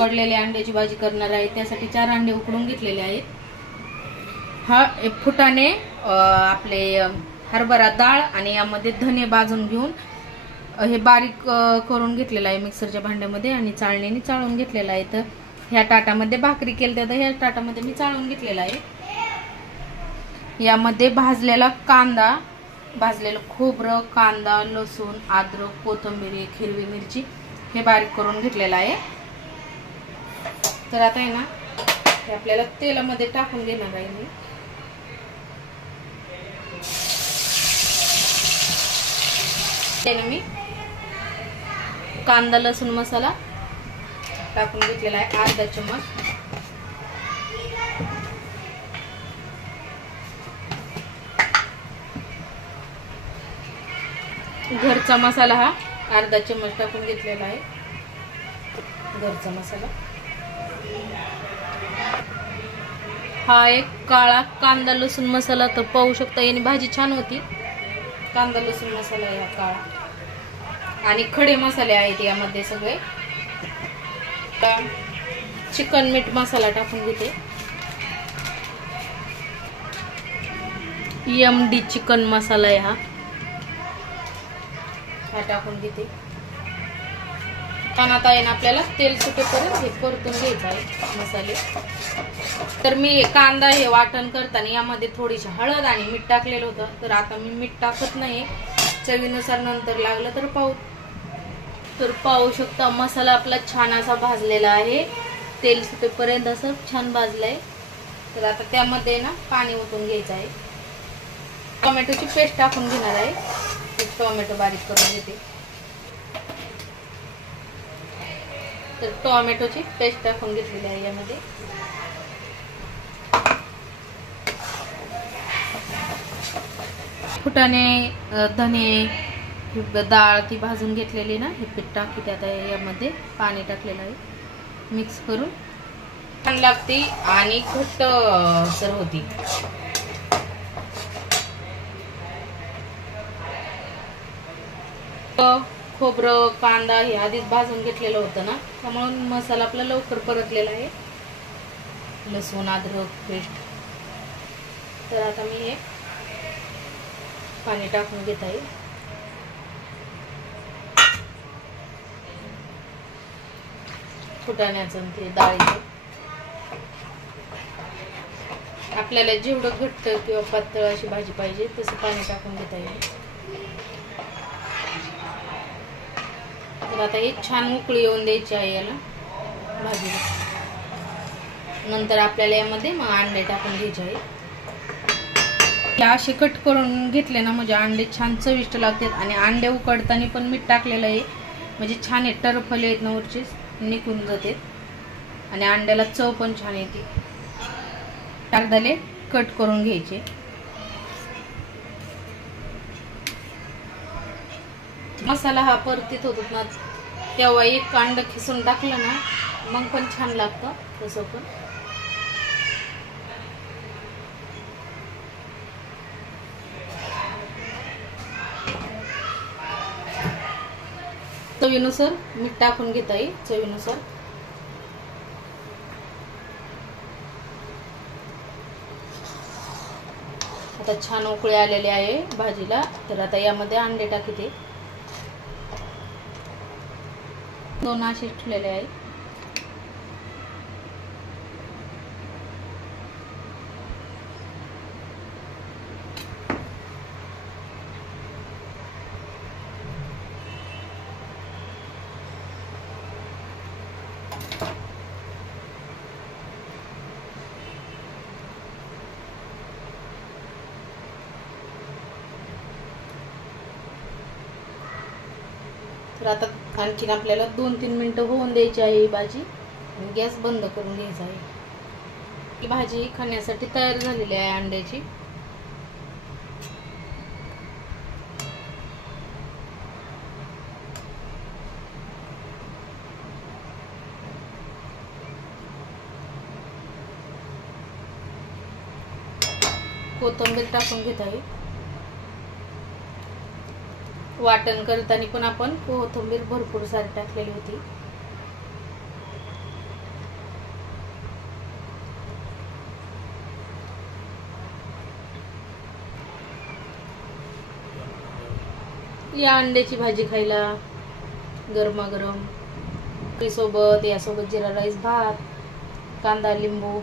उकडलेल्या अंड्याची भाजी करणार आहे। त्यासाठी 4 अंडे उकडून घेतलेले आहेत। हा फुटाणे, आपले हरभरा डाळ आणि यामध्ये धने भाजून घेऊन हे बारीक करून घेतलेलं आहे मिक्सरच्या भांड्यामध्ये आणि चाळणीने चाळून घेतलेलं आहे। तर ह्या ताटामध्ये भाकरी केली तर ह्या ताटामध्ये मी चाळून घेतलेला आहे। यामध्ये भाजलेला कांदा, भाजलेलं खोबरं, कांदा, लसूण, अद्रक, कोथिंबीर, हिरवी मिरची हे बारीक करून घेतलेलं आहे। तर आता आहे ना हे आपल्याला तेलामध्ये टाकून घेणार आहे मी। मी कांदा लसूण मसाला टाकून घेतलेला आहे अर्धा चम्मच। घरचा मसाला हा अर्धा चम्मच टाकून घेतलेला आहे, घरचा मसाला। हा एक काळा कांदा लसूण मसाला, तर पाहू शकता याने भाजी छान होती। कांदा लसूण मसाला आहे हा काळा आणि खडे मसाले आहेत यामध्ये सगळे। चिकन मीठ मसाला टाकून घेते, MD चिकन मसाला आहे हा टाकून घेते। पण आता ना आपल्याला तेल सुटेपर्यंत हे परतून घ्यायचं आहे मसाले। तर मी कांदा हे वाटण करताना यामध्ये थोडीशी हळद आणि मीठ टाकलेलं होतं, तर आता मी मीठ टाकत नाही, चवीनुसार नंतर लागलं तर पाहू शकता मसाला आपला छान असा भाजलेला आहे, तेल सुटेपर्यंत असं छान भाजलंय। तर आता त्यामध्ये ना पाणी ओतून घ्यायचं आहे। टोमॅटोची पेस्ट टाकून घेणार आहे, टोमॅटो बारीक करून घेते। तर टोमॅटोची पेस्ट टाकून घेतलेली आहे यामध्ये। फुटाणे, धने, डाळ ती भाजून घेतलेली ना हे पीठ टाकते आता यामध्ये। पाणी टाकलेलं आहे, मिक्स करून छान लागते आणि घट्ट सर होती। खोबरं कांदा हे आधीच भाजून घेतलेलं होतं ना, त्यामुळे मसाला आपला लवकर परतलेला आहे। लसूण अद्रक पेस्ट। तर आता मी हे पाणी टाकून घेत आहे। फुटाण्याचं ते डाळीचं आपल्याला जेवढं घट्ट किंवा पातळ अशी भाजी पाहिजे तसं पाणी टाकून घेता येईल। तर आता हे छान उकळी येऊन द्यायची आहे याला भाजीला। नंतर आपल्याला यामध्ये मग अंडे टाकून घ्यायचे आहे। असे कट करून घेतले ना म्हणजे अंडे छान चविष्ट लागतात आणि अंडे उकडताना पण मीठ टाकलेलं आहे म्हणजे छान आहे, टरफले आहेत ना वरचे निघून जाते आणि अंड्याला चव पण छान येते। अर्धाले कट करून घ्यायचे। मसाला हा परतीत होतो ना तेव्हा एक अंड खिसून टाकलं ना मग पण छान लागतं तसं पण। चवीनुसार मीठ टाकून घेता येईल, चवीनुसार। आता छान उकळी आलेली आहे भाजीला, तर आता यामध्ये अंडे टाकते। 2 असे ठेवलेले आहे। तर आता आणखीन आपल्याला 2-3 मिनिटं होऊन द्यायची आहे ही भाजी आणि गॅस बंद करून घ्यायचा आहे। ही भाजी खाण्यासाठी तयार झालेली आहे अंड्याची। कोथिंबीर टाकून घेत आहे। वाटण करताना पण आपण कोथिंबीर भरपूर सारी टाकलेली होती। या अंड्याची भाजी खायला गरमागरम सोबत, यासोबत जिरा राईस भात, कांदा लिंबू.